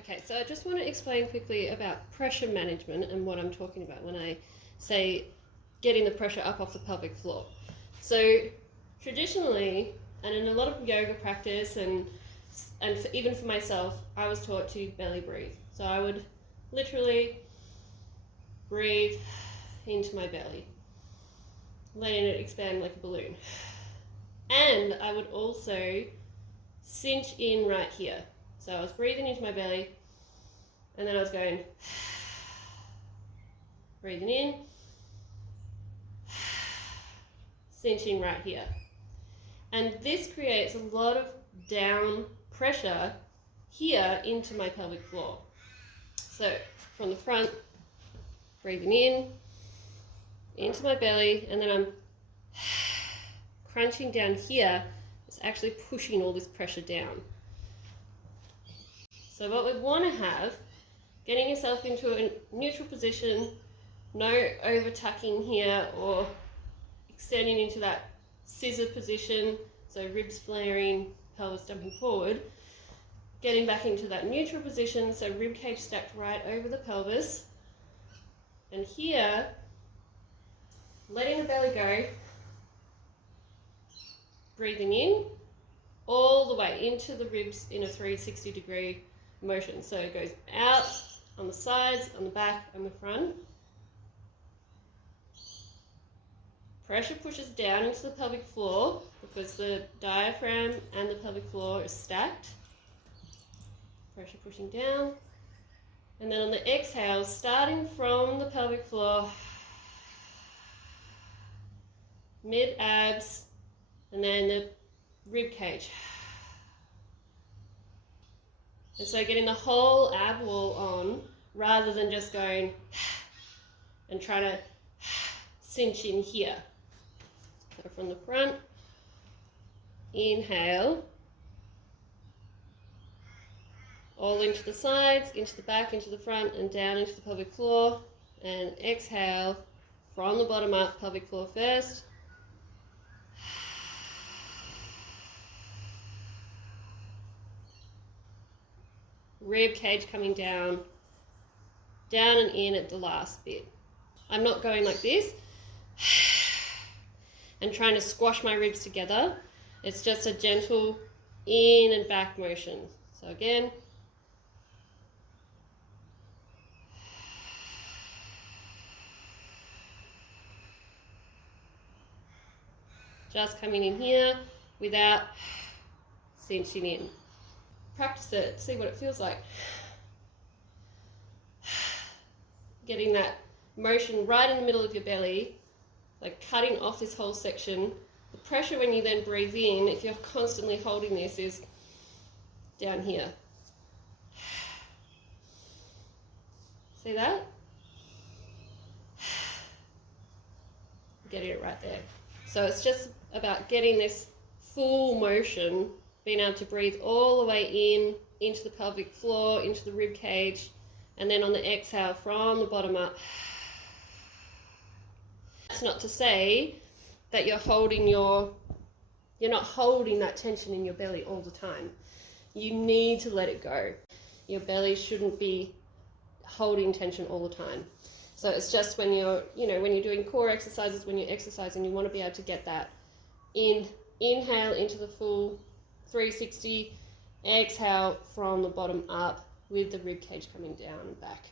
Okay, so I just want to explain quickly about pressure management and what I'm talking about when I say getting the pressure up off the pelvic floor. So traditionally, and in a lot of yoga practice and even for myself, I was taught to belly breathe. So I would literally breathe into my belly, letting it expand like a balloon. And I would also cinch in right here. So I was breathing into my belly, and then I was going, breathing in, cinching right here. And this creates a lot of down pressure here into my pelvic floor. So from the front, breathing in, into my belly, and then I'm crunching down here. It's actually pushing all this pressure down. So what we want to have, getting yourself into a neutral position, no over tucking here or extending into that scissor position, so ribs flaring, pelvis dumping forward, getting back into that neutral position, so rib cage stacked right over the pelvis, and here, letting the belly go, breathing in, all the way into the ribs in a 360-degree motion. So it goes out on the sides, on the back, and the front. Pressure pushes down into the pelvic floor because the diaphragm and the pelvic floor is stacked. Pressure pushing down. And then on the exhale, starting from the pelvic floor, mid-abs, and then the rib cage. And so getting the whole ab wall on rather than just going and trying to cinch in here. So from the front, inhale, all into the sides, into the back, into the front, and down into the pelvic floor. And exhale, from the bottom up, pelvic floor first. Rib cage coming down, down and in at the last bit. I'm not going like this and trying to squash my ribs together. It's just a gentle in and back motion. So again, just coming in here without cinching in. Practice it, see what it feels like. Getting that motion right in the middle of your belly, like cutting off this whole section. The pressure when you then breathe in, if you're constantly holding this, is down here. See that? Getting it right there. So it's just about getting this full motion, being able to breathe all the way in, into the pelvic floor, into the rib cage, and then on the exhale from the bottom up. That's not to say that you're not holding that tension in your belly all the time. You need to let it go. Your belly shouldn't be holding tension all the time. So it's just when you're doing core exercises, when you're exercising, you want to be able to get that inhale into the full 360, exhale from the bottom up with the rib cage coming down and back.